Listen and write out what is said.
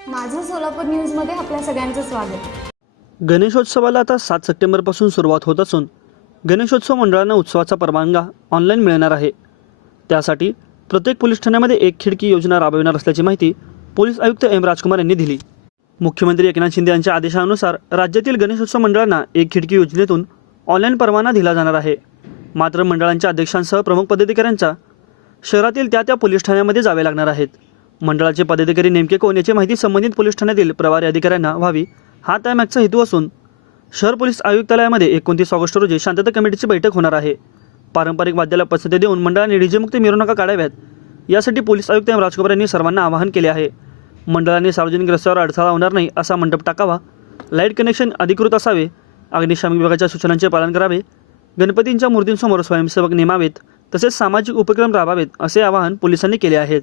सोलापूर न्यूजमध्ये आपल्या सगळ्यांचं स्वागत. गणेशोत्सवाला आता सात सप्टेंबरपासून सुरुवात होत असून गणेशोत्सव मंडळांना उत्सवाचा परवानगा ऑनलाईन मिळणार आहे. त्यासाठी प्रत्येक पोलीस ठाण्यामध्ये एक खिडकी योजना राबविणार असल्याची माहिती पोलीस आयुक्त एम राजकुमार यांनी दिली. मुख्यमंत्री एकनाथ शिंदे यांच्या आदेशानुसार राज्यातील गणेशोत्सव मंडळांना एक खिडकी योजनेतून ऑनलाईन परवाना दिला जाणार आहे. मात्र मंडळांच्या अध्यक्षांसह प्रमुख पदाधिकाऱ्यांच्या शहरातील त्या त्या पोलीस ठाण्यामध्ये जावे लागणार आहेत. मंडळाचे पदाधिकारी नेमके कोण याची माहिती संबंधित पोलीस ठाण्यातील प्रभारी अधिकाऱ्यांना व्हावी. हा त्यामागचा हेतू असून शहर पोलीस आयुक्तालयामध्ये एकोणतीस ऑगस्ट रोजी शांतता कमिटीची बैठक होणार आहे. पारंपरिक वाद्याला पसंती देऊन मंडळाने डीजेमुक्त मिरवणुका काढाव्यात. यासाठी पोलीस आयुक्त एम. राजकुमार यांनी सर्वांना आवाहन केले आहे. मंडळाने सार्वजनिक रस्त्यावर अडथळा होणार नाही असा मंडप टाकावा. लाइट कनेक्शन अधिकृत असावे. अग्निशामक विभागाच्या सूचनांचे पालन करावे. गणपतींच्या मूर्तींसमोर स्वयंसेवक नेमावेत. तसेच सामाजिक उपक्रम राबावेत असे आवाहन पोलिसांनी केले आहेत